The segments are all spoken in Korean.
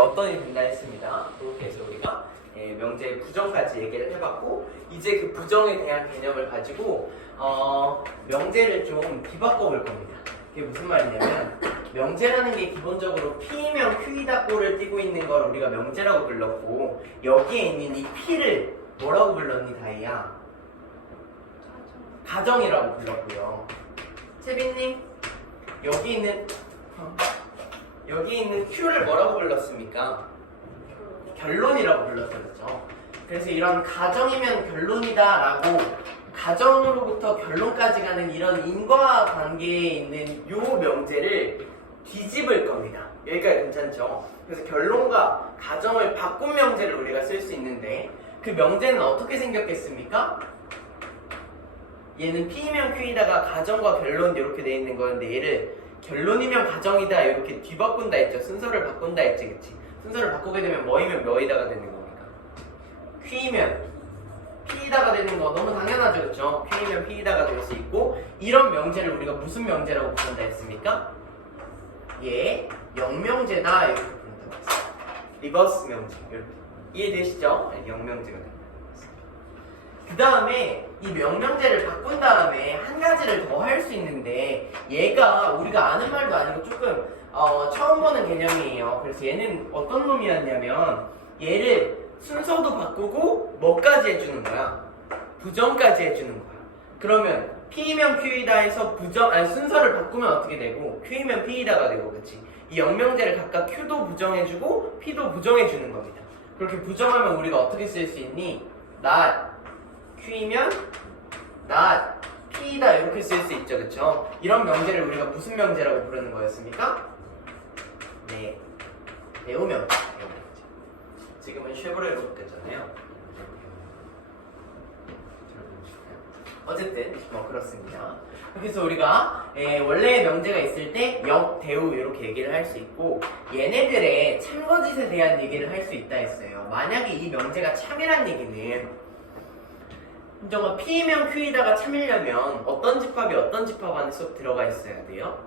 어떤 일이 된다 했습니다. 그렇게 해서 우리가 명제의 부정까지 얘기를 해봤고, 이제 그 부정에 대한 개념을 가지고 명제를 좀 뒤바꿔 볼 겁니다. 그게 무슨 말이냐면, 명제라는 게 기본적으로 P면 Q이다 꼴을 띄고 있는 걸 우리가 명제라고 불렀고, 여기에 있는 이 P를 뭐라고 불렀니, 다이야? 가정이라고 불렀고요. 채빈님, 여기 있는 Q를 뭐라고 불렀습니까? 결론이라고 불렀었죠. 그래서 이런 가정이면 결론이다 라고 가정으로부터 결론까지 가는 이런 인과관계에 있는 요 명제를 뒤집을 겁니다. 여기까지 괜찮죠? 그래서 결론과 가정을 바꾼 명제를 우리가 쓸 수 있는데, 그 명제는 어떻게 생겼겠습니까? 얘는 P면 Q이다가 가정과 결론 이렇게 돼 있는 거였는데, 얘를 결론이면 가정이다 이렇게 뒤바꾼다 했죠. 순서를 바꾼다 했지, 그치? 순서를 바꾸게 되면 뭐이면 뭐이다가 되는 겁니까? Q이면 P이다가 되는 거 너무 당연하죠, 그쵸? Q이면 P이다가 될 수 있고, 이런 명제를 우리가 무슨 명제라고 부른다 했습니까? 얘 영명제다 이렇게 부른다고 했어요. 리버스 명제 이렇게. 이해되시죠? 영명제가 됩니다. 그 다음에 이 명명제를 바꾼 다음에 한 가지를 더 할 수 있는데, 얘가 우리가 아는 말도 아니고 조금 처음 보는 개념이에요. 그래서 얘는 어떤 놈이었냐면, 얘를 순서도 바꾸고 뭐까지 해주는 거야? 부정까지 해주는 거야. 그러면 P면 Q이다 해서 순서를 바꾸면 어떻게 되고, Q이면 P이다가 되고, 그치? 이 영명제를 각각 Q도 부정해주고 P도 부정해주는 겁니다. 그렇게 부정하면 우리가 어떻게 쓸 수 있니? not Q이면 not P이다 이렇게 쓸 수 있죠, 그쵸? 이런 명제를 우리가 무슨 명제라고 부르는 거였습니까? 네, 대우명제. 지금은 쉐보레로 바뀌었잖아요. 어쨌든 그렇습니다. 그래서 우리가 원래의 명제가 있을 때 역, 대우 이렇게 얘기를 할 수 있고, 얘네들의 참거짓에 대한 얘기를 할 수 있다 했어요. 만약에 이 명제가 참이란 얘기는, 정말 P면 Q이다가 참이려면 어떤 집합이 어떤 집합 안에 쏙 들어가 있어야 돼요?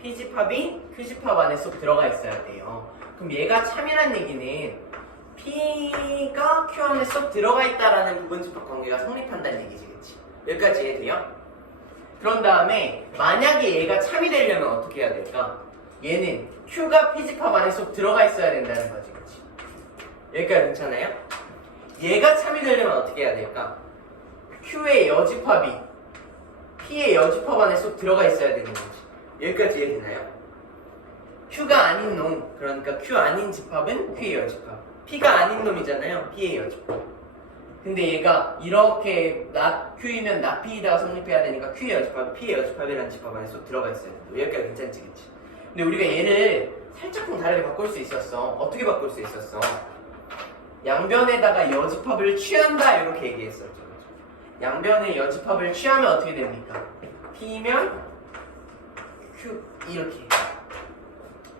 P집합이 Q집합 안에 쏙 들어가 있어야 돼요. 그럼 얘가 참이란 얘기는 P가 Q 안에 쏙 들어가 있다라는 부분집합 관계가 성립한다는 얘기지, 그치? 여기까지 이해돼요? 그런 다음에 만약에 얘가 참이 되려면 어떻게 해야 될까? 얘는 Q가 P집합 안에 쏙 들어가 있어야 된다는 거지, 그치? 여기까지 괜찮아요? 얘가 참이 되려면 어떻게 해야 될까? Q의 여집합이 P의 여집합 안에 쏙 들어가 있어야 되는 거지. 여기까지 이해되나요? Q가 아닌 놈, 그러니까 Q 아닌 집합은 Q의 여집합, P가 아닌 놈이잖아요, P의 여집합. 근데 얘가 이렇게 Q이면 P이다가 성립해야 되니까 Q의 여집합이 P의 여집합이라는 집합 안에 쏙 들어가 있어야 돼. 여기까지 괜찮지, 그치? 근데 우리가 얘를 살짝쿵 다르게 바꿀 수 있었어. 어떻게 바꿀 수 있었어? 양변에다가 여집합을 취한다 이렇게 얘기했었죠. 양변의 여집합을 취하면 어떻게 됩니까? P면 Q 이렇게.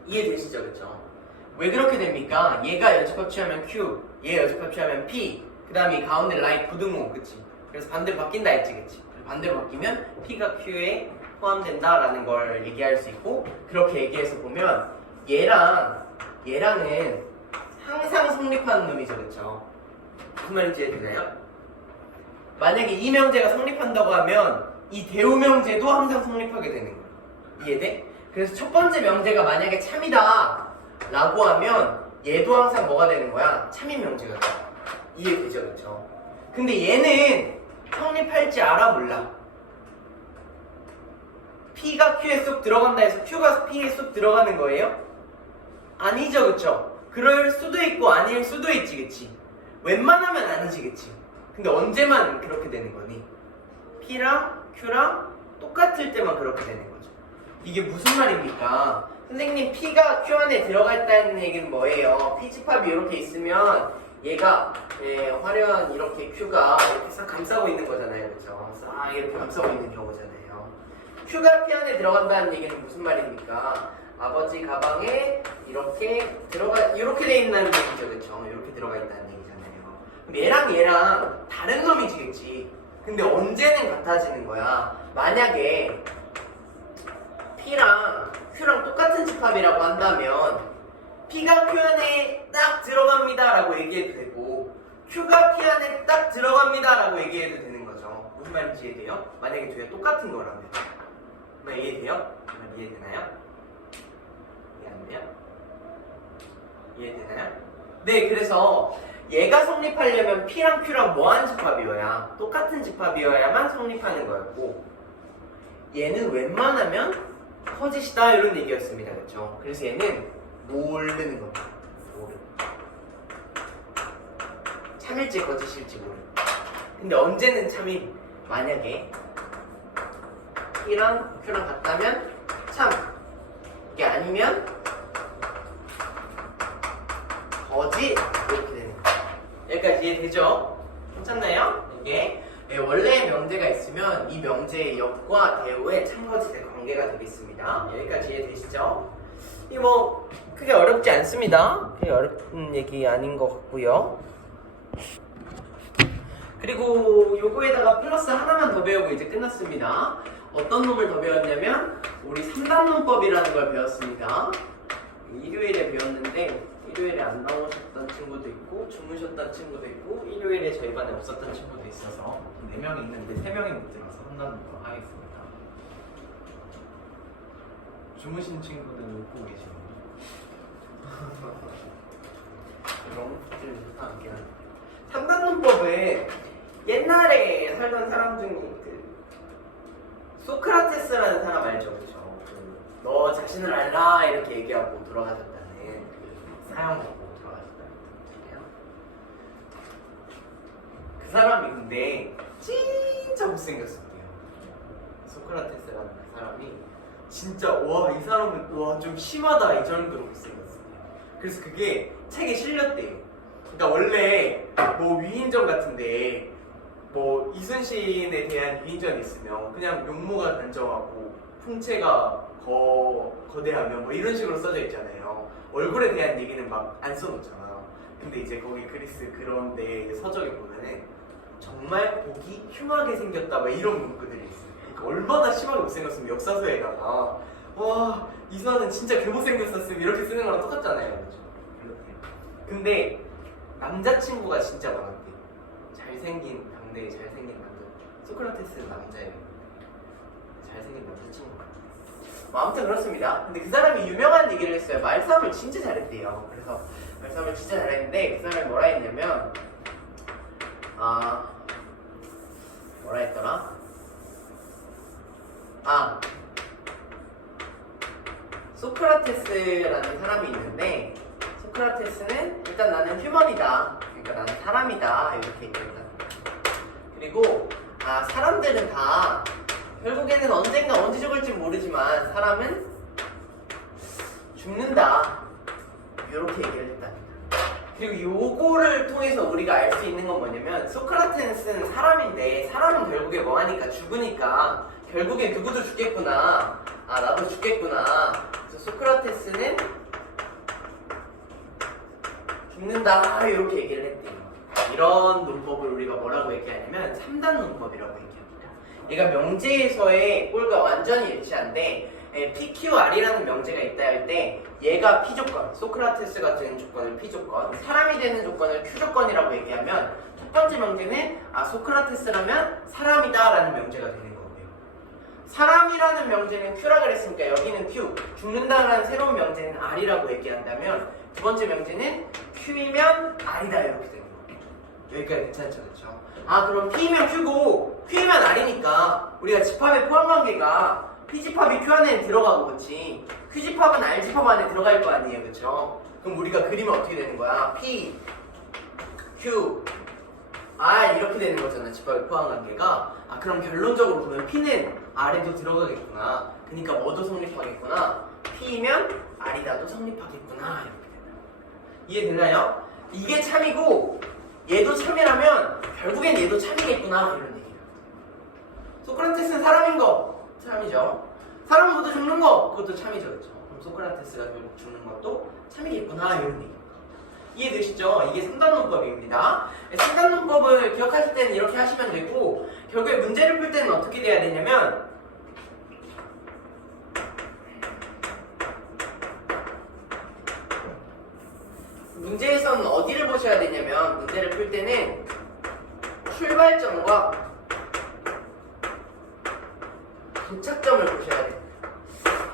이해되시죠, 그쵸? 왜 그렇게 됩니까? 얘가 여집합 취하면 Q, 얘 여집합 취하면 P, 그 다음에 이 가운데 라인 부등호, 그치? 그래서 반대로 바뀐다 했지, 그치? 반대로 바뀌면 P가 Q에 포함된다라는 걸 얘기할 수 있고, 그렇게 얘기해서 보면 얘랑은 항상 성립하는 놈이죠, 그쵸? 무슨 말인지 이해되나요? 만약에 이 명제가 성립한다고 하면 이 대우명제도 항상 성립하게 되는 거예요. 이해돼? 그래서 첫 번째 명제가 만약에 참이다 라고 하면 얘도 항상 뭐가 되는 거야? 참인 명제가 돼. 이해되죠, 그쵸? 근데 얘는 성립할지 알아 몰라? P가 Q에 쏙 들어간다 해서 Q가 P에 쏙 들어가는 거예요? 아니죠, 그쵸? 그럴 수도 있고 아닐 수도 있지, 그치? 웬만하면 아니지, 그치? 근데 언제만 그렇게 되는 거니? P랑 Q랑 똑같을 때만 그렇게 되는 거죠. 이게 무슨 말입니까? 선생님, P가 Q 안에 들어가 있다는 얘기는 뭐예요? P집합이 이렇게 있으면 얘가 화려한 이렇게 Q가 이렇게 싹 감싸고 있는 거잖아요, 그렇죠? 싹 이렇게 감싸고 있는 경우잖아요. Q가 P 안에 들어간다는 얘기는 무슨 말입니까? 아버지 가방에 이렇게 돼 있다는 얘기죠, 그렇죠? 이렇게 들어가 있다는 얘기잖아요. 그럼 얘랑 다른 놈이지, 근데 언제는 같아지는 거야? 만약에 P랑 Q랑 똑같은 집합이라고 한다면 P가 Q 안에 딱 들어갑니다 라고 얘기해도 되고 Q가 P 안에 딱 들어갑니다 라고 얘기해도 되는 거죠. 무슨 말인지 이해돼요? 만약에 두 개 똑같은 거라면 이해돼요? 정말 이해되나요? 이해 안 돼요? 이해되나요? 네, 그래서 얘가 성립하려면 P랑 Q랑 뭐한 집합이어야 똑같은 집합이어야만 성립하는 거였고 얘는 웬만하면 커짓이다 이런 얘기였습니다. 그렇죠? 그래서 얘는 모르는 겁니다. 참일지 거짓일지 모르는. 근데 언제는 참이 만약에 P랑 Q랑 같다면 참, 이게 아니면 거짓 이렇게 되는 거예요. 여기까지 이해되죠? 괜찮나요? 이게 원래의 명제가 있으면 이 명제의 역과 대우의 참거짓의 관계가 되겠습니다. 여기까지 이해되시죠? 이 뭐 크게 어렵지 않습니다. 크게 어렵은 얘기 아닌 것 같고요. 그리고 요거에다가 플러스 하나만 더 배우고 이제 끝났습니다. 어떤 놈을 더 배웠냐면 우리 3단론법이라는 걸 배웠습니다. 일요일에 배웠는데 일요일에 안 나오셨던 친구도 있고 주무셨던 친구도 있고 일요일에 저희 반에 없었던 친구도 있어서 4명이 있는데 3명이 못 들어서 3단론법 하겠습니다. 주무신 친구는 웃고 계시네요. 너무 함께 하는 3단론법은 옛날에 살던 사람 중에 소크라테스라는 사람 알죠? 그렇죠? 너 자신을 알라 이렇게 얘기하고 돌아가셨다는 사형 받고 돌아가셨다는 얘기예요. 그 사람이 근데 진짜 못생겼었대요. 소크라테스라는 그 사람이 진짜 와 이 사람은 와 좀 심하다 이 정도로 못생겼어요. 그래서 그게 책에 실렸대요. 그러니까 원래 뭐 위인전 같은데 뭐 이순신에 대한 위인전이 있으면 그냥 용모가 단정하고 풍채가 거대하면 뭐 이런 식으로 써져 있잖아요. 얼굴에 대한 얘기는 막 안 써놓잖아. 근데 이제 거기 그리스 그런데 서적에 보면은 정말 보기 흉하게 생겼다 막 이런 문구들이 있어요. 그러니까 얼마나 심하게 못생겼으면 역사서에다가 와 이순환은 진짜 개못생겼었으면 이렇게 쓰는 거랑 똑같잖아요. 그렇죠? 근데 남자친구가 진짜 많았대. 잘생긴 당대에 잘생긴 남자. 소크라테스는 남자예요. 잘생긴 남자친구가. 뭐 아무튼 그렇습니다. 근데 그 사람이 유명한 얘기를 했어요. 말싸움을 진짜 잘했대요. 그래서 말싸움을 진짜 잘했는데 그 사람이 뭐라 했냐면 뭐라 했더라? 소크라테스라는 사람이 있는데 소크라테스는 일단 나는 휴먼이다. 그러니까 나는 사람이다. 이렇게 얘기했다. 그리고 사람들은 다 결국에는 언젠가 언제 죽을지 모르지만 사람은 죽는다. 이렇게 얘기를 했답니다. 그리고 요거를 통해서 우리가 알 수 있는 건 뭐냐면 소크라테스는 사람인데 사람은 결국에 뭐하니까 죽으니까 결국에 누구도 죽겠구나. 나도 죽겠구나. 그래서 소크라테스는 죽는다. 이렇게 얘기를 했대요. 이런 논법을 우리가 뭐라고 얘기하냐면 3단 논법이라고 얘기합니다. 얘가 명제에서의 꼴과 완전히 일치한데 PQR이라는 명제가 있다 할 때 얘가 P조건, 소크라테스가 되는 조건을 P조건, 사람이 되는 조건을 Q조건이라고 얘기하면 첫 번째 명제는 소크라테스라면 사람이다 라는 명제가 되는 거고요. 사람이라는 명제는 Q라 그랬으니까 여기는 Q, 죽는다라는 새로운 명제는 R이라고 얘기한다면 두 번째 명제는 Q이면 R이다 이렇게 되는 거예요. 여기까지 괜찮죠? 그렇죠? 그럼 P이면 Q고 Q이면 R이니까 우리가 집합의 포함관계가 P집합이 Q 안에 들어가고 그렇지 Q집합은 R집합 안에 들어갈 거 아니에요. 그렇죠? 그럼 우리가 그리면 어떻게 되는 거야? P, Q, R 이렇게 되는 거잖아. 집합의 포함관계가. 그럼 결론적으로 보면 P는 R에도 들어가겠구나. 그러니까 뭐도 성립하겠구나. P이면 R이다도 성립하겠구나. 이렇게 된다. 이해되나요? 이게 참이고 얘도 참이라면 결국엔 얘도 참이겠구나. 이런 얘기예요. 소크라테스는 사람인 거 참이죠. 사람 모두 죽는 거 그것도 참이죠. 그렇죠? 그럼 소크라테스가 결국 죽는 것도 참이겠구나. 이런 얘기입니다. 이해되시죠? 이게 3단론법입니다. 3단론법을 기억하실 때는 이렇게 하시면 되고 결국에 문제를 풀 때는 어떻게 돼야 되냐면 문제에서는 어디를 보셔야 되냐면 문제를 풀 때는 출발점과 도착점을 보셔야 돼요.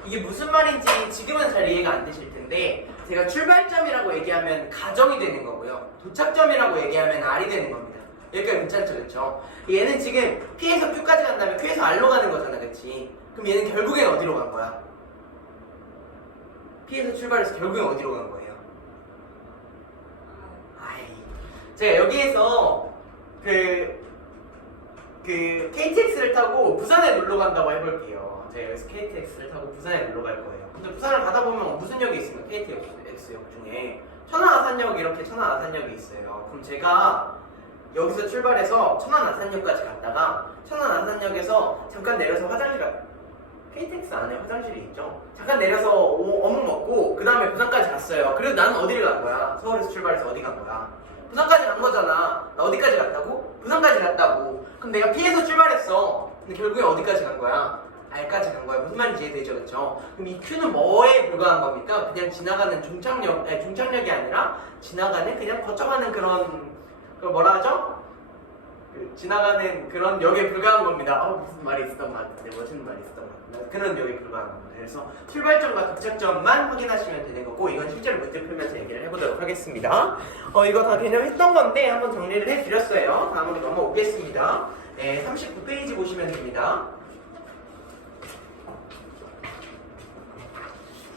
이게 무슨 말인지 지금은 잘 이해가 안 되실 텐데 제가 출발점이라고 얘기하면 가정이 되는 거고요. 도착점이라고 얘기하면 R이 되는 겁니다. 여기까지 괜찮죠? 그렇죠? 얘는 지금 P에서 Q까지 간다면 Q에서 R로 가는 거잖아. 그치? 그럼 얘는 결국엔 어디로 간 거야? P에서 출발해서 결국엔 어디로 간 거예요? 제가 여기에서 KTX를 타고 부산에 놀러 간다고 해볼게요. 제가 여기서 KTX를 타고 부산에 놀러 갈 거예요. 근데 부산을 가다 보면 무슨 역이 있습니까? KTX역 중에 천안아산역, 이렇게 천안아산역이 있어요. 그럼 제가 여기서 출발해서 천안아산역까지 갔다가 천안아산역에서 잠깐 내려서 KTX 안에 화장실이 있죠? 잠깐 내려서 어묵 먹고 그 다음에 부산까지 갔어요. 그래도 나는 어디를 간 거야? 서울에서 출발해서 어디 간 거야? 부산까지 간 거잖아. 나 어디까지 갔다고? 부산까지 갔다고. 그럼 내가 P에서 출발했어. 근데 결국에 어디까지 간 거야? R까지 간 거야. 무슨 말인지 이해되죠? 그렇죠? 그럼 이 Q는 뭐에 불과한 겁니까? 그냥 지나가는 종착역이 아니라 지나가는 그냥 거쳐가는 그걸 뭐라 하죠? 지나가는 그런 역에 불과한 겁니다. 무슨 말이 있었던 것 같은데 멋있는 말이 있었던 것 같은데 그런 역에 불과한 겁니다. 그래서 출발점과 도착점만 확인하시면 되는 거고 이건 실제로 문제 풀면서 얘기를 해보도록 하겠습니다. 이거 다 개념했던 건데 한번 정리를 해드렸어요. 다음으로 넘어오겠습니다. 네, 39페이지 보시면 됩니다.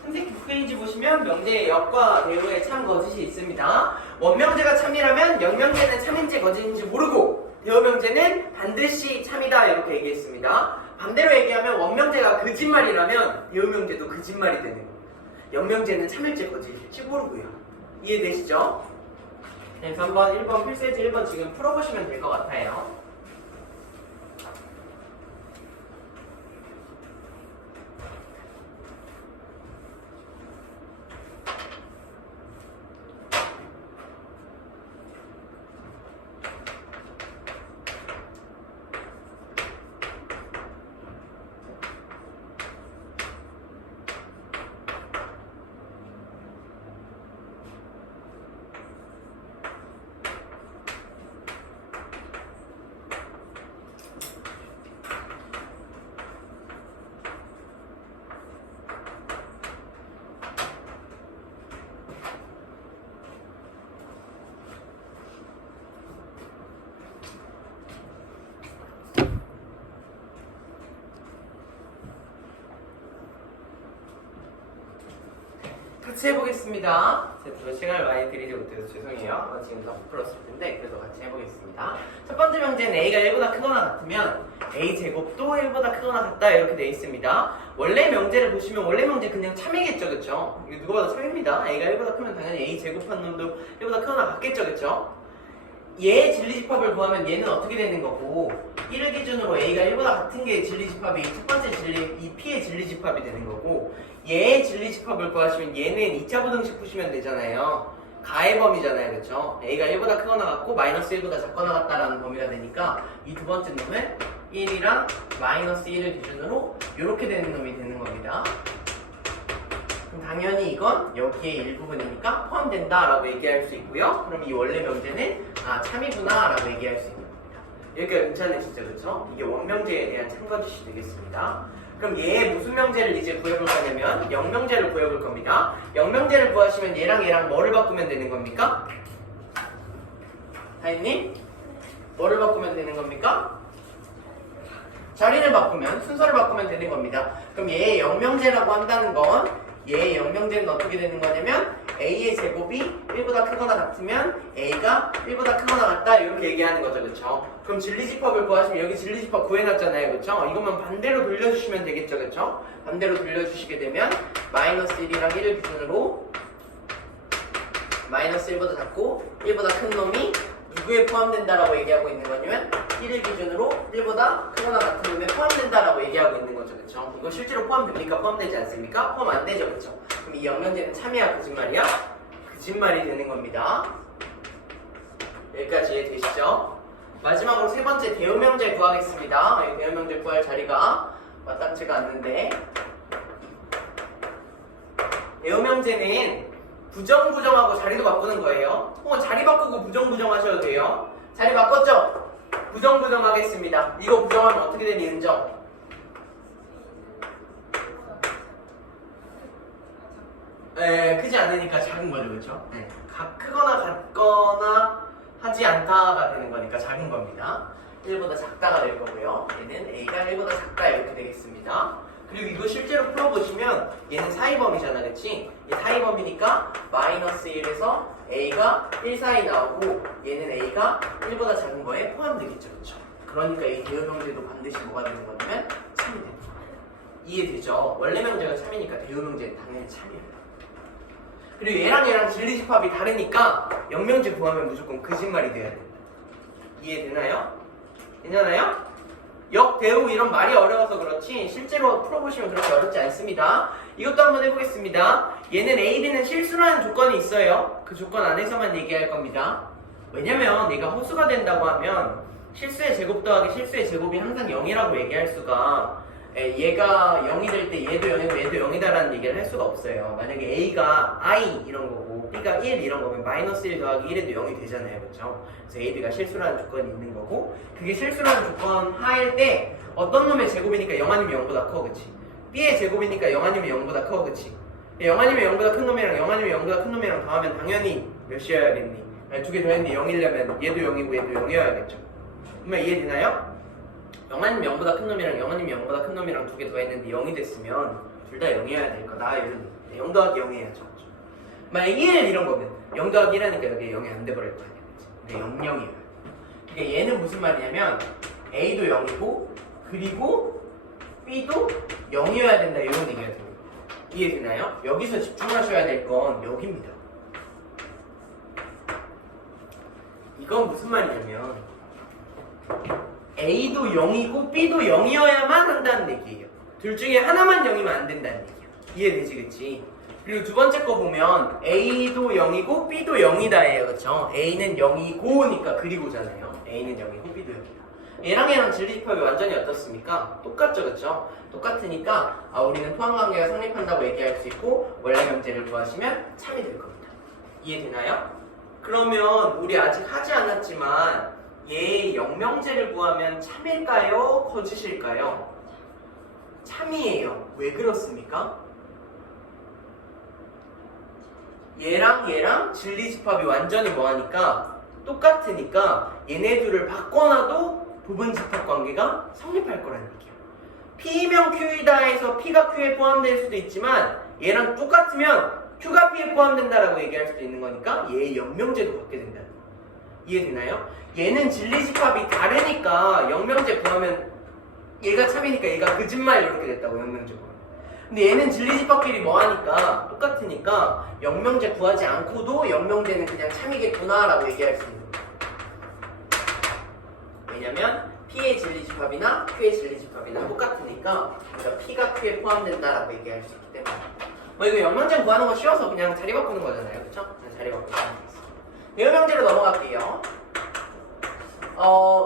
39페이지 보시면 명제의 역과 대우의 참 거짓이 있습니다. 원명제가 참이라면 영명제는 참인지 거짓인지 모르고 대우명제는 반드시 참이다 이렇게 얘기했습니다. 반대로 얘기하면 원명제가 거짓말이라면 대우명제도 거짓말이 되는 겁니다. 영명제는 참일지 거짓일지 모르고요. 이해되시죠? 그래서 한번 1번 필세지 1번 지금 풀어보시면 될 것 같아요. 같이 해보겠습니다. 제가 시간을 많이 드리지 못해서 죄송해요. 지금 다 못 풀었을 텐데 그래도 같이 해보겠습니다. 첫 번째 명제는 A가 1보다 크거나 같으면 A제곱도 1보다 크거나 같다 이렇게 되어 있습니다. 원래 명제를 보시면 원래 명제 그냥 참이겠죠, 그쵸? 이거 누가 봐도 참입니다. A가 1보다 크면 당연히 A 제곱한 놈도 1보다 크거나 같겠죠, 그쵸? 얘의 진리집합을 구하면 얘는 어떻게 되는 거고 1을 기준으로 A가 1보다 같은 게 진리집합이 첫 번째 이 P의 진리집합이 되는 거고 얘의 진리집합을 구하시면 얘는 2차 부등식 푸시면 되잖아요. 가의 범위잖아요, 그쵸? A가 1보다 크거나 같고 마이너스 1보다 작거나 같다라는 범위가 되니까 이 두 번째 놈은 1이랑 마이너스 1을 기준으로 이렇게 되는 놈이 되는 겁니다. 그럼 당연히 이건 여기에 일부분이니까 포함된다라고 얘기할 수 있고요. 그럼 이 원래 명제는 참이구나 라고 얘기할 수 있는 겁니다. 여기가 괜찮으시죠, 그쵸? 이게 원명제에 대한 참고지시 되겠습니다. 그럼 얘의 무슨 명제를 이제 구해볼 거냐면 영명제를 구해볼 겁니다. 영명제를 구하시면 얘랑 뭐를 바꾸면 되는 겁니까? 다혜님? 뭐를 바꾸면 되는 겁니까? 자리를 바꾸면, 순서를 바꾸면 되는 겁니다. 그럼 얘의 영명제라고 한다는 건 얘의 영명제는 어떻게 되는 거냐면 A의 제곱이 1보다 크거나 같으면 A가 1보다 크거나 같다 이렇게 얘기하는 거죠, 그쵸? 그럼 진리집합을 구하시면 여기 진리집합 구해놨잖아요, 그쵸? 이것만 반대로 돌려주시면 되겠죠, 그쵸? 반대로 돌려주시게 되면 마이너스 1이랑 1을 기준으로 마이너스 1보다 작고 1보다 큰 놈이 누구에 포함된다라고 얘기하고 있는 거냐면 1을 기준으로 1보다 크거나 같은 놈에 포함된다라고 얘기하고 있는 거죠, 그쵸? 이거 실제로 포함됩니까? 포함되지 않습니까? 포함 안 되죠, 그쵸? 그럼 이 영명제는 참이야, 거짓말이야? 거짓말이 되는 겁니다. 여기까지 이해되시죠? 마지막으로 세 번째 대우명제 구하겠습니다. 대우명제 구할 자리가 마땅치가 않는데 대우명제는 부정부정하고 자리도 바꾸는 거예요. 혹은 자리 바꾸고 부정부정 하셔도 돼요. 자리 바꿨죠? 부정부정 하겠습니다. 이거 부정하면 어떻게 되니 은정? 크지 않으니까 작은 거죠, 그렇죠? 크거나 같거나 하지 않다가 되는 거니까 작은 겁니다. 1보다 작다가 될 거고요. 얘는 A가 1보다 작다 이렇게 되겠습니다. 그리고 이거 실제로 풀어보시면 얘는 사이범위잖아, 그치? 이 사이범위니까 마이너스 1에서 A가 1 사이 나오고 얘는 A가 1보다 작은 거에 포함되겠죠, 그쵸? 그러니까 이 대요명제도 반드시 뭐가 되는 거냐면 참이 되는 거예요. 이해되죠? 원래 명제가 참이니까 대요명제는 당연히 참이에요. 그리고 얘랑 진리집합이 다르니까 영명제 구하면 무조건 거짓말이 돼야 된다. 이해되나요? 괜찮아요? 역, 대우 이런 말이 어려워서 그렇지 실제로 풀어보시면 그렇게 어렵지 않습니다. 이것도 한번 해보겠습니다. 얘는 A, B는 실수라는 조건이 있어요. 그 조건 안에서만 얘기할 겁니다. 왜냐면 얘가 허수가 된다고 하면 실수의 제곱 더하기 실수의 제곱이 항상 0이라고 얘기할 수가 얘가 0이 될 때 얘도 0이고 얘도 0이다라는 얘기를 할 수가 없어요. 만약에 A가 I 이런 거고 B가 1 이런 거면 마이너스 1 더하기 1에도 0이 되잖아요. 그렇죠? 그래서 A, B가 실수라는 조건이 있는 거고 그게 실수라는 조건 하일 때 어떤 놈의 제곱이니까 0 아니면 0보다 커. 그치? B의 제곱이니까 0 아니면 0보다 커. 그치? 0 아니면 0보다 큰 놈이랑 0 아니면 0보다 큰 놈이랑 더하면 당연히 몇이어야겠니? 두 개 더했는데 0이려면 얘도 0이고 얘도 0이어야겠죠. 그러면 이해되나요? 0 아니면 0보다 큰 놈이랑 0 아니면 0보다 큰 놈이랑 두 개 더했는데 0이 됐으면 둘 다 0이어야 될 거다 이런 얘기. 0 더하기 0 해야죠. 만약 1 이런 거면 0 더하기 1하니까 여기 0이 안 돼버릴 거 아니야. 근데 0, 0이에요. 그러니까 얘는 무슨 말이냐면 A도 0이고 그리고 B도 0이어야 된다 이런 얘기가 됩니다. 이해되나요? 여기서 집중하셔야 될 건 여기입니다. 이건 무슨 말이냐면 A도 0이고 B도 0이어야만 한다는 얘기예요. 둘 중에 하나만 0이면 안 된다는 얘기야. 이해되지, 그치? 그리고 두 번째 거 보면 A도 0이고 B도 0이다예요, 그쵸? A는 0이고니까 그리고잖아요. A는 0이고 B도 0이다. 얘랑 진리집합이 완전히 어떻습니까? 똑같죠, 그쵸? 똑같으니까 우리는 포함관계가 성립한다고 얘기할 수 있고 원래 명제를 구하시면 참이 될 겁니다. 이해되나요? 그러면 우리 아직 하지 않았지만 얘의 영명제를 구하면 참일까요? 거짓일까요? 참이에요. 왜 그렇습니까? 얘랑 진리집합이 완전히 뭐하니까 똑같으니까 얘네 둘을 바꿔놔도 부분집합관계가 성립할 거라는 얘기예요. P면 Q이다 해서 P가 Q에 포함될 수도 있지만 얘랑 똑같으면 Q가 P에 포함된다라고 얘기할 수도 있는 거니까 얘의 영명제도 갖게 된다는 거예요. 이해되나요? 얘는 진리집합이 다르니까 영명제 구하면 얘가 참이니까 얘가 거짓말 이렇게 됐다고 영명제 구하면. 근데 얘는 진리집합끼리 뭐하니까 똑같으니까 영명제 구하지 않고도 영명제는 그냥 참이겠구나 라고 얘기할 수 있는 거예요. 왜냐면 P의 진리집합이나 Q의 진리집합이나 똑같으니까 그러니까 P가 Q에 포함된다라고 얘기할 수 있기 때문에 이거 영명제 구하는 거 쉬워서 그냥 자리 바꾸는 거잖아요. 그쵸? 그냥 자리 바꾸는 거. 대요명제로 넘어갈게요.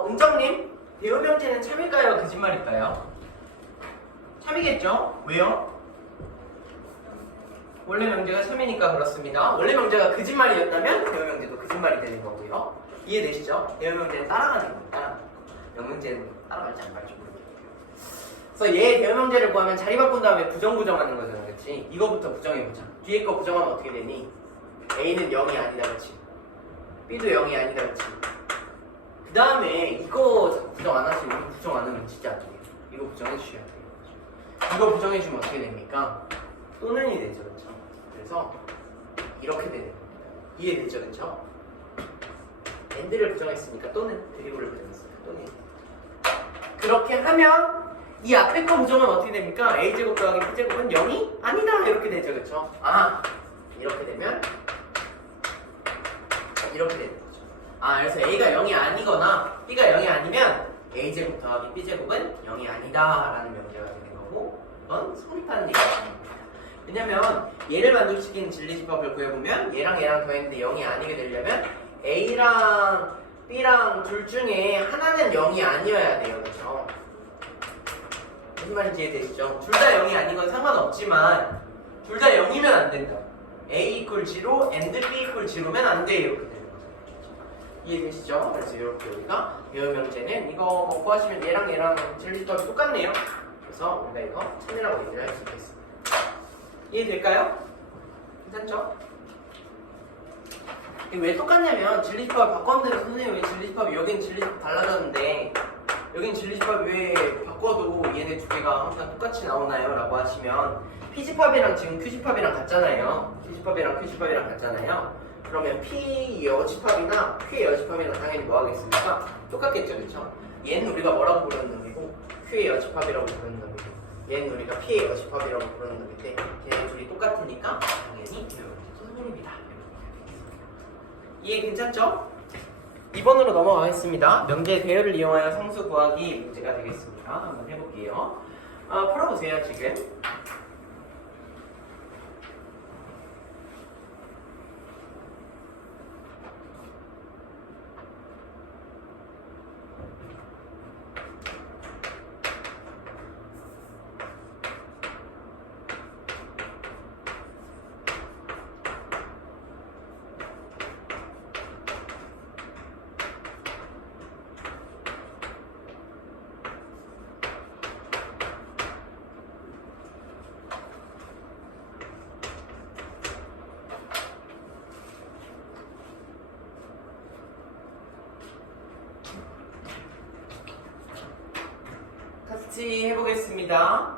은정님, 대요명제는 참일까요? 거짓말일까요? 참이겠죠? 왜요? 원래 명제가 참이니까 그렇습니다. 원래 명제가 거짓말이었다면 대요명제도 거짓말이 되는 거고요. 이해되시죠? 대요명제는 따라가는 겁니다. 영명제는 따라갈지 안 갈지 모르겠고요. 그래서 얘 대요명제를 구하면 자리 바꾼 다음에 부정하는 거잖아, 그치? 이거부터 부정해보자. 뒤에 거 부정하면 어떻게 되니? A는 0이 아니다, 그치? B도 0이 아니다, 그치? 그 다음에 이거 자꾸 부정 안 하시면 이거 부정 안 하면 진짜 안 돼요. 이거 부정해 주셔야 돼요. 이거 부정해 주면 어떻게 됩니까? 또는이 되죠, 그쵸? 그래서 이렇게 되는 겁니다. 이해되죠, 그쵸? and를 부정했으니까 또는 드리블을 부정했어요. 또는 그렇게 하면 이 앞에 거 부정은 어떻게 됩니까? a제곱 더하기 b제곱은 0이 아니다 이렇게 되죠, 그쵸? 이렇게 되면 이렇게 되는 거죠. 그래서 A가 0이 아니거나 B가 0이 아니면 A제곱 더하기 B제곱은 0이 아니다 라는 명제가 되는 거고 그건 성립하는 얘기가 됩니다. 왜냐면 얘를 만족시키는 진리집합을 구해보면 얘랑 더했는데 0이 아니게 되려면 A랑 B랑 둘 중에 하나는 0이 아니어야 돼요. 그렇죠? 무슨 말인지 이해되시죠? 둘 다 0이 아닌 건 상관없지만 둘 다 0이면 안 된다. A equal 0 and B equal 0면 안 돼. 이렇게 되는 거죠. 이해되시죠? 그래서 이렇게 우리가 대우명제는 이거 뭐 구하시면 얘랑 진리집합이 똑같네요. 그래서 우리가 이거 참이라고 얘기를 할 수 있겠습니다. 이해될까요? 괜찮죠? 이게 왜 똑같냐면 진리집합을 바꿨는데 선생님 왜 진리집합이 여긴 진리집합 달라졌는데 여긴 진리집합이 왜 바꿔도 얘네 두 개가 항상 똑같이 나오나요? 라고 하시면 P집합이랑 지금 Q집합이랑 같잖아요. P집합이랑 Q집합이랑 같잖아요. 그러면 P 여집합이나 Q의 여집합이랑 당연히 뭐 하겠습니까? 똑같겠죠, 그렇죠? 얘는 우리가 뭐라고 부르는 놈이고 Q의 여집합이라고 부르는 놈이고 얘는 우리가 P의 여집합이라고 부르는 놈인데 얘네 둘이 똑같으니까 당연히 소수분입니다. 이해 괜찮죠? 2번으로 넘어가겠습니다. 명제 대열을 이용하여 상수 구하기 문제가 되겠습니다. 한번 해볼게요. 풀어보세요, 지금. 같이 해보겠습니다.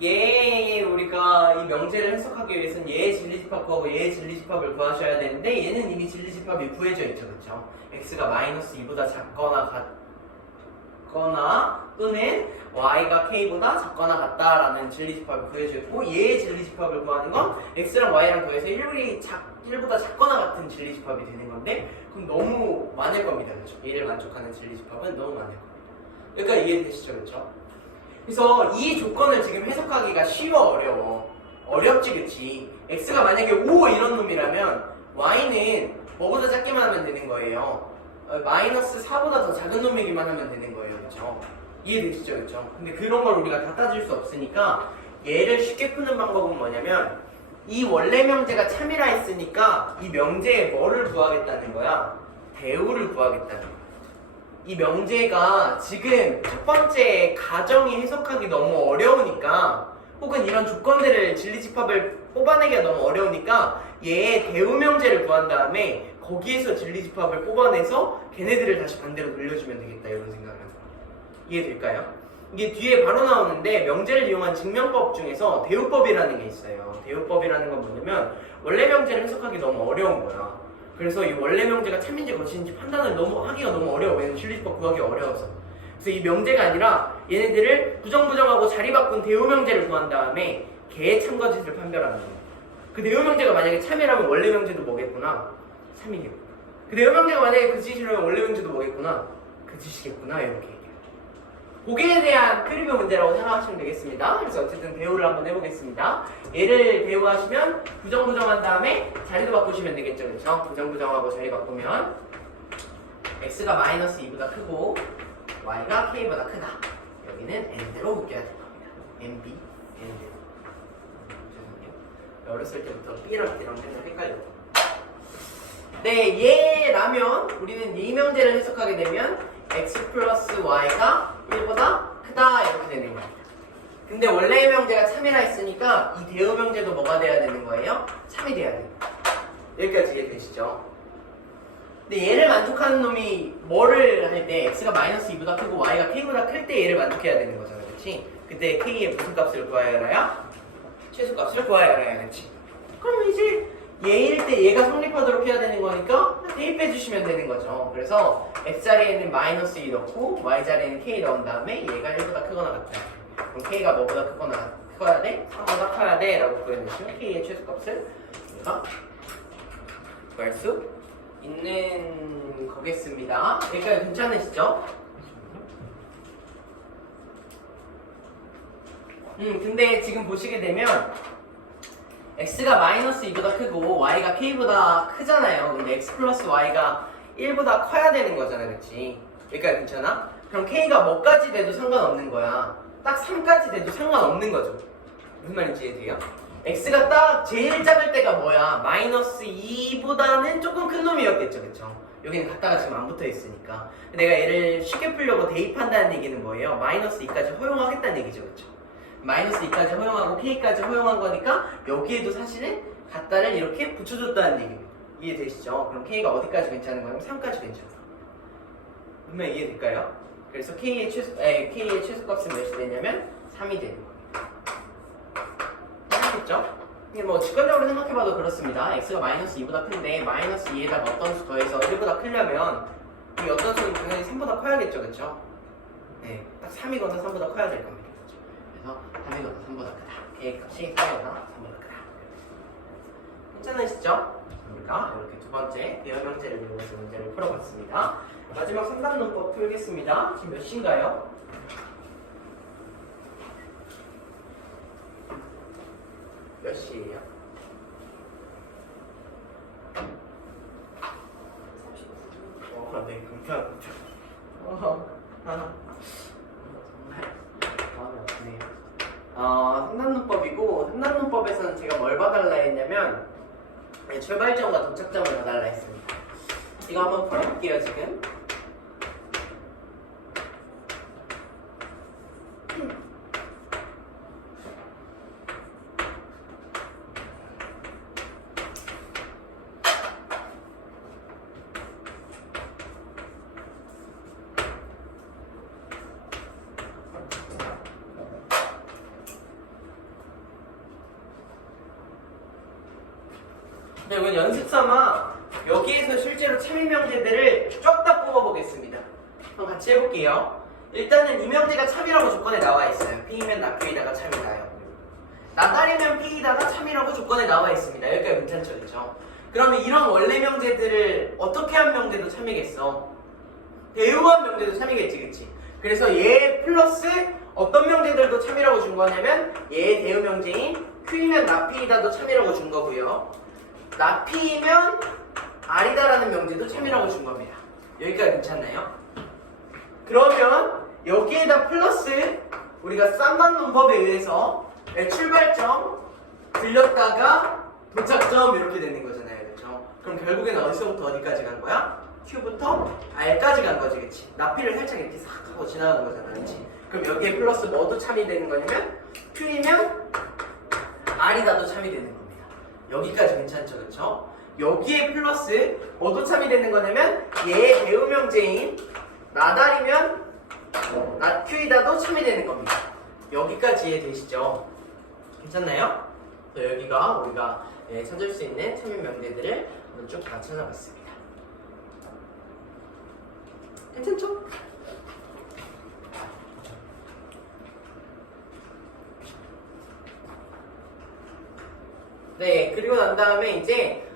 우리가 이 명제를 해석하기 위해서는 얘의 진리집합 구하고 얘의 진리집합을 구하셔야 되는데 얘는 이미 진리집합이 구해져 있죠, 그렇죠? x가 마이너스 2보다 작거나 같거나 또는 y가 k보다 작거나 같다라는 진리집합이 구해져 있고 얘의 진리집합을 구하는 건 x랑 y랑 더해서 1보다 작거나 같은 진리집합이 되는 건데 그럼 너무 많을 겁니다, 그렇죠? 얘를 만족하는 진리집합은 너무 많을 겁니다. 여기까지 이해되시죠, 그렇죠? 그래서 이 조건을 지금 해석하기가 쉬워, 어려워? 어렵지, 그치? x가 만약에 5 이런 놈이라면 y는 뭐보다 작게만 하면 되는 거예요. 마이너스 4보다 더 작은 놈이기만 하면 되는 거예요, 그쵸? 이해되시죠, 그쵸? 근데 그런 걸 우리가 다 따질 수 없으니까 얘를 쉽게 푸는 방법은 뭐냐면 이 원래 명제가 참이라 했으니까 이 명제에 뭐를 구하겠다는 거야? 대우를 구하겠다는 거야. 이 명제가 지금 첫 번째 가정이 해석하기 너무 어려우니까 혹은 이런 조건들을 진리집합을 뽑아내기가 너무 어려우니까 얘의 대우 명제를 구한 다음에 거기에서 진리집합을 뽑아내서 걔네들을 다시 반대로 돌려주면 되겠다 이런 생각을 합니다. 이해될까요? 이게 뒤에 바로 나오는데 명제를 이용한 증명법 중에서 대우법이라는 게 있어요. 대우법이라는 건 뭐냐면 원래 명제를 해석하기 너무 어려운 거야. 그래서 이 원래 명제가 참인지 거짓인지 판단을 하기가 너무 어려워. 왜냐면 진리집합 구하기 어려워서. 그래서 이 명제가 아니라 얘네들을 부정부정하고 자리 바꾼 대우 명제를 구한 다음에 걔의 참거짓을 판별하는 거예요. 그 대우 명제가 만약에 참이라면 원래 명제도 뭐겠구나? 참이겠고. 그 대우 명제가 만약에 거짓이라면 원래 명제도 뭐겠구나? 거짓이겠구나 이렇게 얘기해요. 거기에 대한 크리브 문제라고 생각하시면 되겠습니다. 그래서 어쨌든 대우를 한번 해보겠습니다. 얘를 대우하시면 부정부정한 다음에 자리도 바꾸시면 되겠죠, 그렇죠? 부정부정하고 자리 바꾸면 x가 마이너스 2보다 크고 y가 k보다 크다. 여기는 n대로 묶여야 될 겁니다. nb, n대로. 죄송해요. 어렸을 때부터 B랑 D랑 맨날 헷갈려요. 네, 얘라면 우리는 이 명제를 해석하게 되면 x 플러스 y가 1보다 크다 이렇게 되는 거예요. 근데 원래의 명제가 참이라 했으니까 이 대우 명제도 뭐가 돼야 되는 거예요? 참이 돼야 돼요. 여기까지 이해되시죠? 근데 얘를 만족하는 놈이 뭐를 할 때 x가 마이너스 2보다 크고 y가 k보다 클 때 얘를 만족해야 되는 거잖아, 그렇지? 그때 k의 무슨 값을 구해야 알아요? 최소값을 구해야 알아요, 그렇지? 그럼 이제 얘일 때 얘가 성립하도록 해야 되는 거니까 대입해 주시면 되는 거죠. 그래서 x자리에는 마이너스 2 넣고 y자리에는 k 넣은 다음에 얘가 1보다 크거나 같아요. 그럼 k가 뭐보다 커야 돼? 3보다 커야 돼 라고 구해주시면 k의 최소값을 우리가 구할 수 있는 거겠습니다. 여기까지 괜찮으시죠? 근데 지금 보시게 되면 x가 마이너스 2보다 크고 y가 k보다 크잖아요. 근데 x 플러스 y가 1보다 커야 되는 거잖아, 그치? 여기까지 괜찮아? 그럼 k가 뭐까지 돼도 상관없는 거야. 딱 3까지 돼도 상관없는 거죠. 무슨 말인지 이해돼요? x가 딱 제일 작을 때가 뭐야? 마이너스 2보다는 조금 큰 놈이었겠죠, 그쵸? 여기는 갖다가 지금 안 붙어 있으니까. 내가 얘를 쉽게 풀려고 대입한다는 얘기는 뭐예요? 마이너스 2까지 허용하겠다는 얘기죠, 그쵸? 마이너스 2까지 허용하고 k까지 허용한 거니까 여기에도 사실은 갖다를 이렇게 붙여줬다는 얘기입니다. 이해되시죠? 그럼 k가 어디까지 괜찮은 거냐면 3까지 괜찮아. 분명 이해될까요? 그래서 k의 최소값은 몇이 되냐면 3이 되는 겁니다. 알겠죠? 이게 뭐 직관적으로 생각해봐도 그렇습니다. x가 마이너스 2보다 큰데 마이너스 2에다가 어떤 수 더해서 1보다 크려면 이 어떤 수는 당연히 3보다 커야겠죠, 그쵸? 네, 딱 3이거나 3보다 커야 될 겁니다. 그쵸? 그래서 3이거나 3보다 크다. k 값이 3이거나 3보다 크다. 괜찮으시죠? 우리가 이렇게 두 번째 대여명제를 이용해서 문제를 풀어봤습니다. 마지막 3단 논법 풀겠습니다. 지금 몇 시인가요? 몇 시예요? 39분. 네, 금방. 정말 마음이 아프네요. 3단 논법이고 3단 논법에서는 제가 뭘 봐달라 했냐면 출발점과 도착점을 봐달라 했습니다. 이거 한번 풀어볼게요, 지금. 이건 연습삼아 여기에서 실제로 참여 명제들을 쫙 다 뽑아보겠습니다. 그럼 같이 해볼게요. 일단은 이 명제가 참이라고 조건에 나와 있어요. P이면 나P이다가 참이다요. 나다리면 P이다가 참이라고 조건에 나와 있습니다. 여기까지 괜찮죠, 그렇죠? 그러면 이런 원래 명제들을 어떻게 한 명제도 참이겠어? 대우한 명제도 참이겠지, 그치? 그래서 얘 플러스 어떤 명제들도 참이라고 준 거냐면 얘 대우 명제인 Q이면 나P이다도 참이라고 준 거고요. 나P이면 R이다라는 명제도 참이라고 준 겁니다. 여기까지 괜찮나요? 그러면 여기에다 플러스 우리가 쌍방 논법에 의해서 출발점, 들렸다가 도착점 이렇게 되는 거잖아요, 그렇죠? 그럼 결국에는 어디서부터 어디까지 간 거야? Q부터 R까지 간 거지, 그치? 나P를 살짝 이렇게 싹 하고 지나간 거잖아, 그치? 그럼 여기에 플러스 뭐도 참이 되는 거냐면 Q이면 R이다도 참이 되는 겁니다. 여기까지 괜찮죠, 그쵸? 여기에 플러스 뭐도 참이 되는 거냐면 얘의 대우명제인 나달이면 나Q이다도 참이 되는 겁니다. 여기까지 이해되시죠? 괜찮나요? 여기가 우리가 찾을 수 있는 참여 명제들을 한번 쭉 다 찾아봤습니다. 괜찮죠? 네, 그리고 난 다음에 이제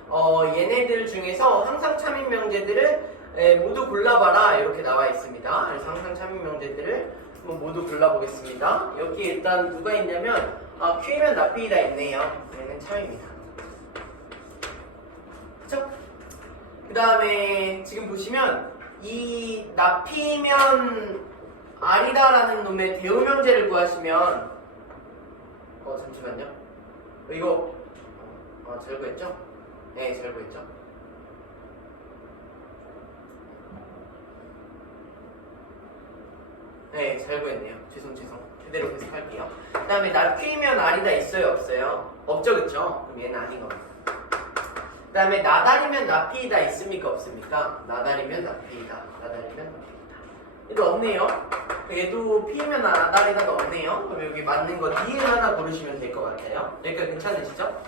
얘네들 중에서 항상 참인 명제들을 모두 골라봐라 이렇게 나와 있습니다. 그래서 항상 참인 명제들을 모두 골라보겠습니다. 여기 일단 누가 있냐면 Q이면 나P이다 있네요. 얘는 참입니다. 그쵸? 그 다음에 지금 보시면 이 나P면 R이다라는 놈의 대우 명제를 구하시면 잠시만요. 이거 잘 구했죠? 네, 잘 구했죠? 네, 잘 구했네요. 죄송. 그대로 계속 할게요. 그 다음에 나Q이면 R이다 있어요, 없어요? 없죠, 그쵸? 그럼 얘는 아닌 겁니다. 그 다음에 나달이면 나P이다 있습니까, 없습니까? 나달이면 나P이다. 나달이면 나P이다. 얘도 없네요. 얘도 P이면 나달이다가 없네요. 그럼 여기 맞는 거 D를 하나 고르시면 될 것 같아요. 여기까지 괜찮으시죠?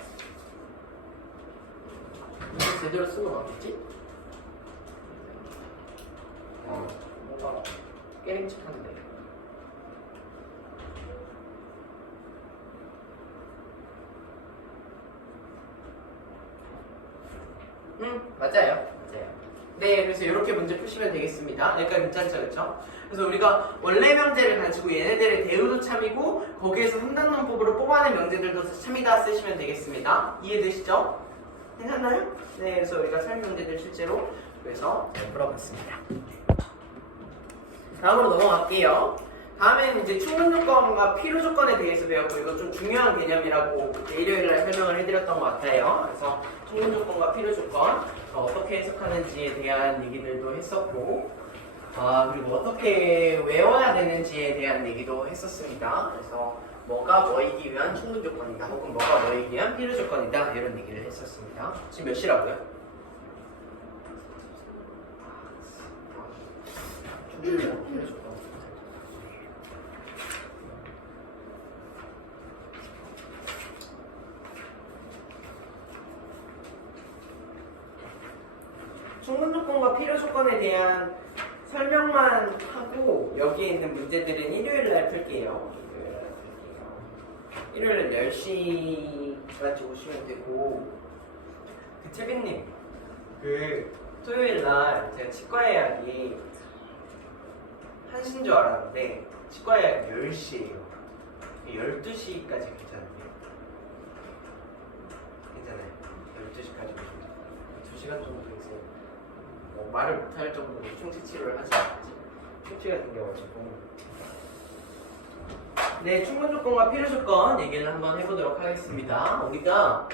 제대로 쓴 건 없겠지? 뭔가 깨림칙한데. 맞아요. 네, 그래서 이렇게 문제 푸시면 되겠습니다. 여기까지 괜찮죠, 그쵸? 그래서 우리가 원래 명제를 가지고 얘네들의 대우도 참이고 거기에서 3단 논법으로 뽑아낸 명제들도 참이다 쓰시면 되겠습니다. 이해되시죠? 괜찮나요? 네, 그래서 우리가 설 명제들 실제로 그래서 잘 풀어봤습니다. 다음으로 넘어갈게요. 다음에는 이제 충분 조건과 필요 조건에 대해서 배웠고 이거 좀 중요한 개념이라고 일요일날 설명을 해드렸던 것 같아요. 그래서 충분 조건과 필요 조건 어떻게 해석하는지에 대한 얘기들도 했었고 그리고 어떻게 외워야 되는지에 대한 얘기도 했었습니다. 그래서 뭐가 뭐이기 위한 충분 조건이다 혹은 뭐가 뭐이기 위한 필요 조건이다 이런 얘기를 했었습니다. 지금 몇 시라고요? 충분 조건, 필요 조건. 충분 조건과 필요 조건에 대한 설명만 하고 여기에 있는 문제들은 일요일날 풀게요. 일요일 10시까지 오시면 되고 채빈님 토요일날 제가 치과 예약이 1시인 줄 알았는데 치과 예약이 10시예요 12시까지 괜찮아요? 괜찮아요 12시까지 오시면 돼요 2시간 정도 이제 말을 못할 정도로 충치 치료를 하지 않았지 충치가 생겨가지고 네, 충분 조건과 필요 조건 얘기를 한번 해보도록 하겠습니다. 우리가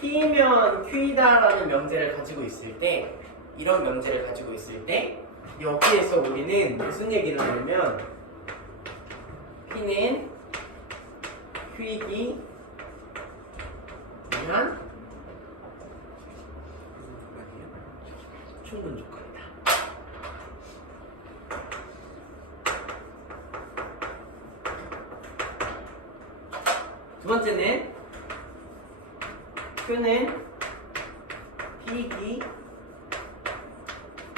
P면 Q이다라는 명제를 가지고 있을 때 이런 명제를 가지고 있을 때 여기에서 우리는 무슨 얘기를 하냐면 P는 Q이기 위한 충분 조건이다. 두 번째는 Q는 P이기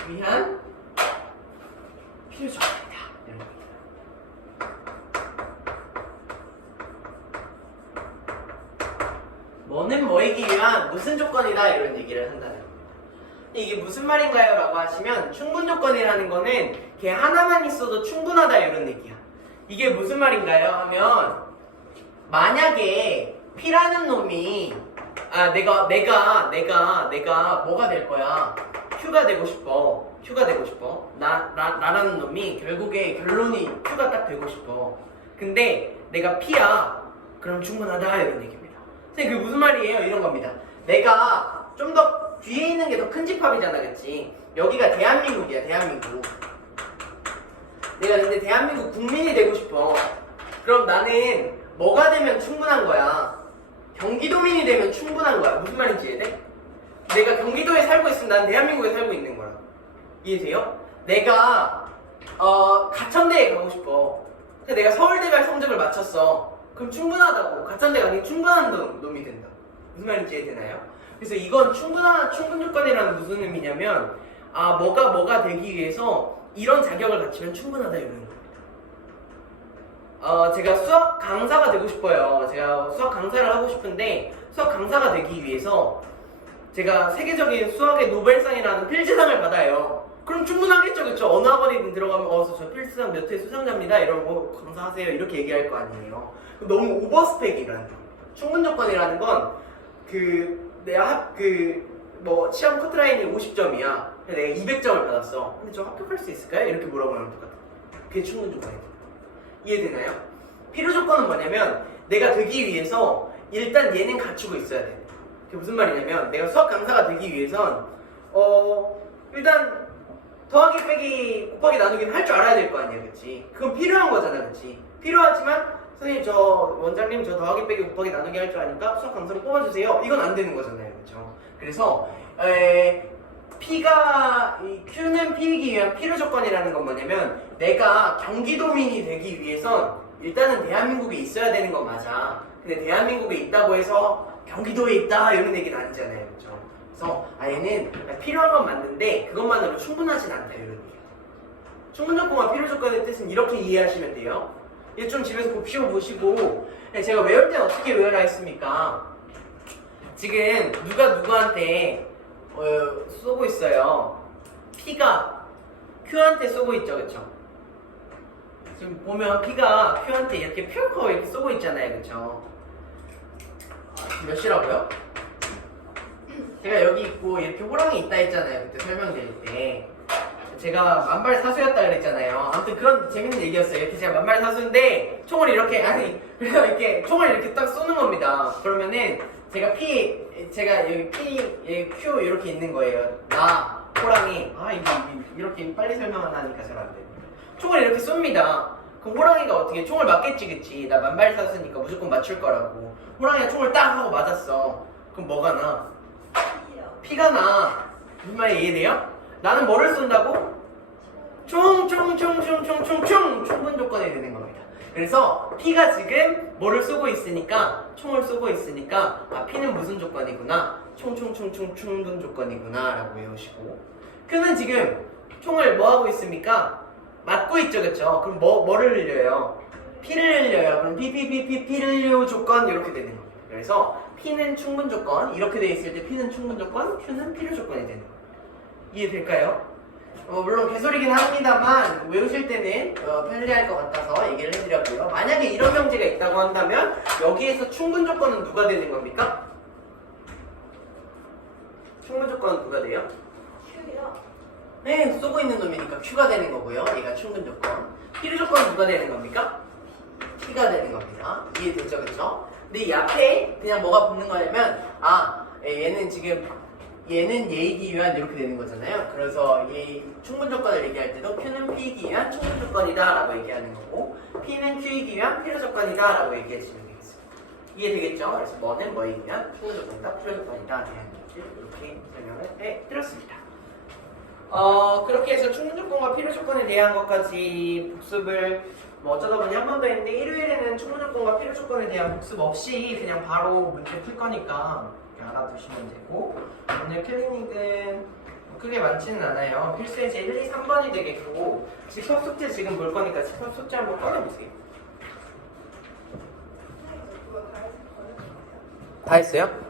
위한 필요 조건이다. 이런 겁니다. 뭐는 뭐이기 위한 무슨 조건이다 이런 얘기를 한다는 겁니다. 이게 무슨 말인가요? 라고 하시면 충분 조건이라는 거는 걔 하나만 있어도 충분하다 이런 얘기야. 이게 무슨 말인가요? 하면 만약에 P라는 놈이 내가 뭐가 될 거야? Q가 되고 싶어. 나라는 놈이 결국에 결론이 Q가 딱 되고 싶어. 근데 내가 P야. 그럼 충분하다 이런 얘기입니다. 선생님 그게 무슨 말이에요? 이런 겁니다. 내가 좀 더 뒤에 있는 게 더 큰 집합이잖아, 그치? 여기가 대한민국이야, 대한민국. 내가 근데 대한민국 국민이 되고 싶어. 그럼 나는 뭐가 되면 충분한 거야? 경기도민이 되면 충분한 거야. 무슨 말인지 이해돼? 내가 경기도에 살고 있으면 난 대한민국에 살고 있는 거야. 이해돼요? 내가 가천대에 가고 싶어. 근데 내가 서울대 갈 성적을 맞췄어. 그럼 충분하다고. 가천대 가기 충분한 놈이 된다. 무슨 말인지 이해되나요? 그래서 이건 충분 조건이라는 무슨 의미냐면 뭐가 되기 위해서 이런 자격을 갖추면 충분하다 이런 거예요. 제가 수학 강사가 되고 싶어요. 제가 수학 강사를 하고 싶은데 수학 강사가 되기 위해서 제가 세계적인 수학의 노벨상이라는 필즈상을 받아요. 그럼 충분하겠죠, 그렇죠? 어느 학원이든 들어가면 저 필즈상 몇 회 수상자입니다. 이러고 강사하세요 이렇게 얘기할 거 아니에요. 너무 오버스펙이라는 거예요. 충분 조건이라는 건 내가 시험 커트라인이 50점이야. 내가 200점을 받았어. 근데 저 합격할 수 있을까요? 이렇게 물어보면 똑같아. 그게 충분 조건이다. 이해되나요? 필요 조건은 뭐냐면 내가 되기 위해서 일단 얘는 갖추고 있어야 돼. 그게 무슨 말이냐면 내가 수학 강사가 되기 위해선 일단 더하기 빼기 곱하기 나누기는 할 줄 알아야 될 거 아니야, 그치? 그건 필요한 거잖아, 그치? 필요하지만 선생님 원장님 저 더하기 빼기 곱하기 나누기 할 줄 아니까 수학 강사로 뽑아주세요. 이건 안 되는 거잖아요, 그쵸? 그래서 Q는 P이기 위한 필요 조건이라는 건 뭐냐면 내가 경기도민이 되기 위해선 일단은 대한민국에 있어야 되는 건 맞아. 근데 대한민국에 있다고 해서 경기도에 있다 이런 얘기는 아니잖아요, 그렇죠? 그래서 얘는 필요한 건 맞는데 그것만으로 충분하진 않다 이런 얘기. 충분 조건과 필요 조건의 뜻은 이렇게 이해하시면 돼요. 이거 좀 집에서 곱씹어 보시고 제가 외울 땐 어떻게 외우라 했습니까? 지금 누가 누구한테 쏘고 있어요. P가 Q한테 쏘고 있죠, 그쵸? 지금 보면 P가 Q한테 이렇게 펴고 이렇게 쏘고 있잖아요, 그쵸? 몇 시라고요? 제가 여기 있고 이렇게 호랑이 있다 했잖아요, 그때 설명드릴 때. 제가 만발사수였다 그랬잖아요. 아무튼 그런 재밌는 얘기였어요. 이렇게 제가 만발사수인데 총을 이렇게 그래서 이렇게 총을 이렇게 딱 쏘는 겁니다. 그러면은 제가 여기 P, Q 이렇게 있는 거예요. 나, 호랑이. 이게 이렇게 빨리 설명을 하니까 잘 안 돼. 총을 이렇게 쏩니다. 그럼 호랑이가 어떻게 총을 맞겠지, 그치? 나 만발사수니까 무조건 맞출 거라고. 호랑이가 총을 딱 하고 맞았어. 그럼 뭐가 나? 피가 나. 무슨 말이 이해돼요? 나는 뭐를 쏜다고? 충분 조건이 되는 겁니다. 그래서 P가 지금 뭐를 쏘고 있으니까 총을 쏘고 있으니까 P는 무슨 조건이구나? 충분 조건이구나 라고 외우시고, Q는 지금 총을 뭐 하고 있습니까? 맞고 있죠, 그쵸? 그럼 뭐를 흘려요? P를 흘려요. 그럼 P를 흘려 조건 이렇게 되는 겁니다. 그래서 P는 충분 조건 이렇게 돼 있을 때 P는 충분 조건, Q는 필요 조건이 되는 거예요. 이해될까요? 물론 개소리긴 합니다만 외우실 때는 편리할 것 같아서 얘기를 해드렸고요. 만약에 이런 명제가 있다고 한다면 여기에서 충분 조건은 누가 되는 겁니까? 충분 조건은 누가 돼요? Q요. 네, 쏘고 있는 놈이니까 Q가 되는 거고요. 얘가 충분 조건. 필요 조건은 누가 되는 겁니까? P가 되는 겁니다. 이해되죠, 그쵸? 근데 이 앞에 그냥 뭐가 붙는 거냐면 얘는 얘이기 위한 이렇게 되는 거잖아요. 그래서 이 충분 조건을 얘기할 때도 Q는 P이기 위한 충분 조건이다 라고 얘기하는 거고, P는 Q이기 위한 필요 조건이다 라고 얘기해주시면 되겠습니다. 이해되겠죠? 그래서 뭐는 뭐이기 위한 충분 조건이다, 필요 조건이다 이렇게 설명을 해드렸습니다. 그렇게 해서 충분 조건과 필요 조건에 대한 것까지 복습을 어쩌다 보니 한 번 더 했는데, 일요일에는 충분 조건과 필요 조건에 대한 복습 없이 그냥 바로 문제 풀 거니까 알아두시면 되고, 오늘 클리닉은 크게 많지는 않아요. 필수예제 1, 2, 3번이 되겠고, 집합 숙제 지금 볼 거니까 집합 숙제 한번 꺼내보세요. 다 했어요?